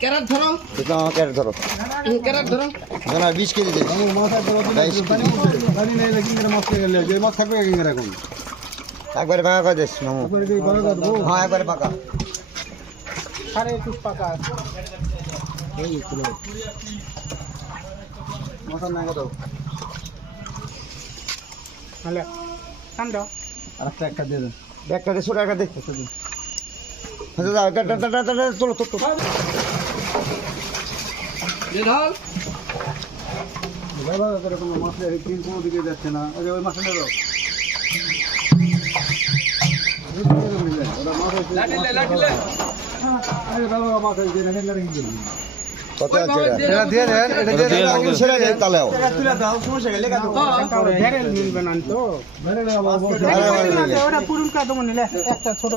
Carat ধরো। এটা আমাকে আর ধরো। ক্যারেট ধরো। না বিশ কেজি দিন বাইশ কেজি। একবারে পাকা করে দিস মামু। হ্যাঁ একবারে পাকা সাড়ে একুশ পাকা হলে কান দাও। ব্যাগটা দে ছোট একটা দে আচ্ছা দাও টা টা টা টা টা চলো তো ঢাল লাঠিলে লাঠিলে কত আছে এটা দিয়ে দেন এটা দিয়ে দেন আগে ছেড়ে দেন তাহলেও ভেরেল মিলবে না তো আরে, আরে, আরে, আরে। ওটা পুরুল কাদম নিলে একটা ছোট